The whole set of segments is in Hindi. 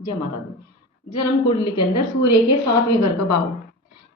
जय माता दी। जन्म कुंडली के अंदर सूर्य के 7वें घर का भाव,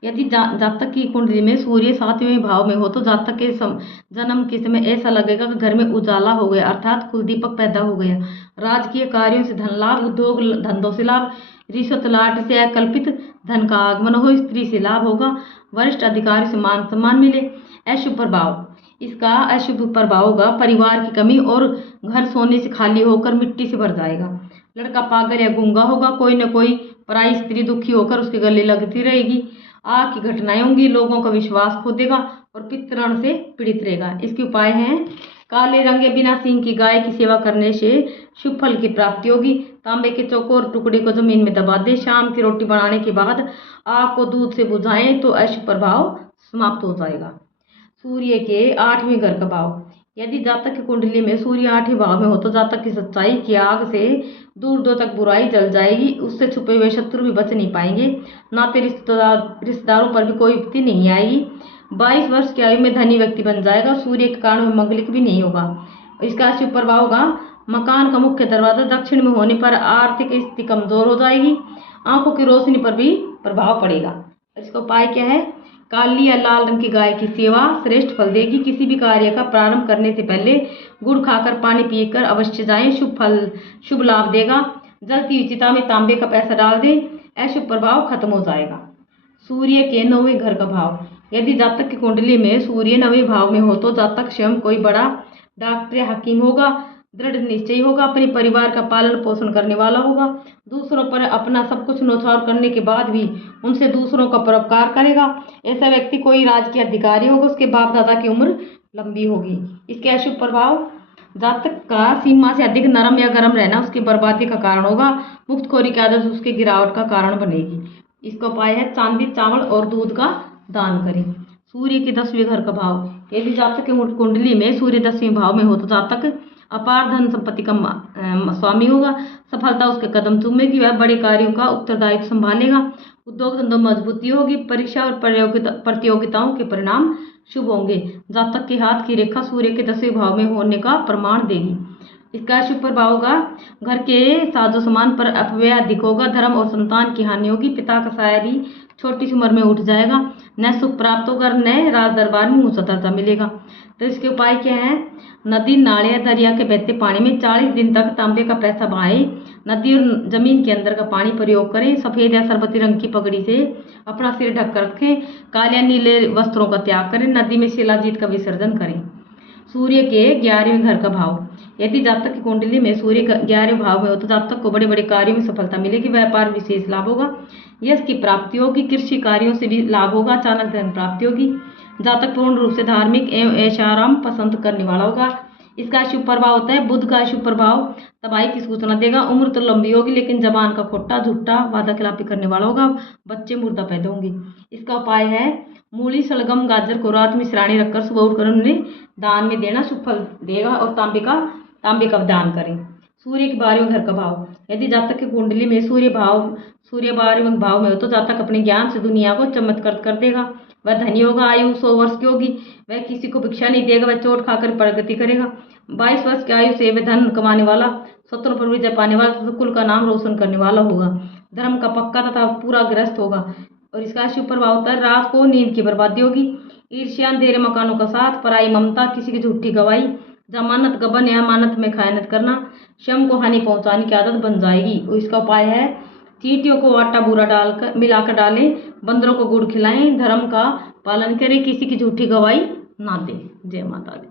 यदि जातक की कुंडली में सूर्य 7वें भाव में हो तो जातक के जन्म के समय ऐसा लगेगा कि घर में उजाला हो गया, अर्थात कुल दीपक पैदा हो गया। राजकीय कार्यों से धन लाभ, उद्योग धंधों से लाभ, रिश्वत लाट से अकल्पित धन का आगमन हो, स्त्री से लाभ होगा, वरिष्ठ अधिकारी से मान सम्मान मिले। अशुभ प्रभाव, इसका अशुभ प्रभाव होगा परिवार की कमी और घर सोने से खाली होकर मिट्टी से भर जाएगा। लड़का पागल या गूंगा होगा, कोई न कोई पराई स्त्री दुखी होकर उसके गले लगती रहेगी। आग की घटनाएं होंगी, लोगों का विश्वास खो देगा और पितृण से पीड़ित रहेगा। इसके उपाय हैं, काले रंग या बिना सींग की गाय की सेवा करने से शुभ फल की प्राप्ति होगी। तांबे के चौकोर टुकड़े को जमीन में दबा दे, शाम की रोटी बनाने के बाद आग को दूध से बुझाएं तो अशुभ प्रभाव समाप्त हो जाएगा। सूर्य के 8वें घर का भाव, यदि जातक की कुंडली में सूर्य 8वें भाव में हो तो जातक की सच्चाई की आग से दूर दूर तक बुराई जल जाएगी, उससे छुपे हुए शत्रु भी बच नहीं पाएंगे, नाते रिश्तेदारों पर भी कोई विपत्ति नहीं आएगी। 22 वर्ष की आयु में धनी व्यक्ति बन जाएगा, सूर्य के कारण में मंगलिक भी नहीं होगा। इसका शुभ प्रभाव होगा, मकान का मुख्य दरवाजा दक्षिण में होने पर आर्थिक स्थिति कमजोर हो जाएगी, आंखों की रोशनी पर भी प्रभाव पड़ेगा। इसका उपाय क्या है, काली या लाल रंग की गाय की सेवा श्रेष्ठ फल देगी। किसी भी कार्य का प्रारंभ करने से पहले गुड़ खाकर पानी पीकर अवश्य जाएं, शुभ फल शुभ लाभ देगा। जलती हुई चिता में तांबे का पैसा डाल दें, अशुभ प्रभाव खत्म हो जाएगा। सूर्य के 9वें घर का भाव, यदि जातक की कुंडली में सूर्य 9वें भाव में हो तो जातक स्वयं कोई बड़ा डॉक्टर या हकीम होगा, दृढ़ निश्चय होगा, अपने परिवार का पालन पोषण करने वाला होगा, दूसरों पर अपना सब कुछ न्यौछावर करने के बाद भी उनसे दूसरों का परोपकार करेगा। ऐसा व्यक्ति कोई राजकीय अधिकारी होगा, उसके बाप दादा की उम्र लंबी होगी। इसके अशुभ प्रभाव, जातक का सीमा से अधिक नरम या गर्म रहना उसकी बर्बादी का कारण होगा, मुफ्तखोरी की आदत उसके गिरावट का कारण बनेगी। इसका उपाय है, चांदी चावल और दूध का दान करें। सूर्य के 10वें घर का भाव, यदि जातक की कुंडली में सूर्य 10वें भाव में हो तो जातक अपार धन संपत्ति का स्वामी होगा, सफलता उसके कदम चूमेगी, वह बड़े कार्यों का उत्तरदायित्व संभालेगा, उद्योग धंधों में मजबूती होगी, परीक्षा और प्रतियोगिताओं के परिणाम शुभ होंगे। जातक के हाथ की रेखा सूर्य के 10वें भाव में होने का प्रमाण देगी। इसका शुभ प्रभाव होगा, घर के साजो सामान पर अपव्यय अधिक होगा, धर्म और संतान की हानि होगी, पिता का शायरी छोटी सी उम्र में उठ जाएगा, न सुख प्राप्त होगा, न राज दरबार में ऊंचा दर्जा मिलेगा। तो इसके उपाय क्या है, नदी नाले या दरिया के बहते पानी में 40 दिन तक तांबे का पैसा बहाएं, नदी और जमीन के अंदर का पानी प्रयोग करें, सफेद या सरबती रंग की पगड़ी से अपना सिर ढक कर रखें, काले या नीले वस्त्रों का त्याग करें, नदी में शिलाजीत का विसर्जन करें। सूर्य के 11वें घर का भाव, यदि जातक की कुंडली में सूर्य 11वें भाव में हो तो जातक को बड़े बड़े कार्यों में सफलता मिलेगी, व्यापार विशेष लाभ होगा, यश की प्राप्ति होगी, कृषि कार्यों से भी लाभ होगा, अचानक धन प्राप्ति होगी। जातक पूर्ण रूप से धार्मिक एवं ऐशाराम पसंद करने वाला होगा। इसका शुभ प्रभाव होता है, बुध का शुभ प्रभाव तबाही की सूचना देगा, उम्र तो लंबी होगी लेकिन जबान का खोटा झूठा वादा खिलाफी करने वाला होगा, बच्चे मुर्दा पैदा होंगे। इसका उपाय है, मूली शलगम गाजर को रात में श्राणी रखकर सुबह उठकर उन्हें दान में देना शुभ फल देगा, और तांबे का दान करें। सूर्य के 12वें घर का भाव, यदि जातक की कुंडली में सूर्य 12वें भाव में हो तो जातक अपने ज्ञान से दुनिया को चमत्कृत कर देगा, वह धनी होगा, आयु 100 वर्ष की होगी, वह किसी को भिक्षा नहीं देगा, वह चोट खाकर प्रगति करेगा। 22 वर्ष की आयु से वह धन कमाने वाला, शत्रुओं पर विजय पाने वाला तथा कुल का नाम रोशन करने वाला होगा, धर्म का पक्का तथा पूरा ग्रस्त होगा। और इसका शुभ प्रभाव होता है, रात को नींद की बर्बादी होगी, ईर्ष्या, अंधेरे मकानों का साथ, पराई ममता, किसी की झूठी गवाही, जमानत गबन या अमानत में खयानत करना, स्वयं को हानि पहुंचाने की आदत बन जाएगी। और इसका उपाय है, चींटियों को आटा बूरा डालकर मिलाकर डालें, बंदरों को गुड़ खिलाएं, धर्म का पालन करें, किसी की झूठी गवाही ना दें। जय माता दी।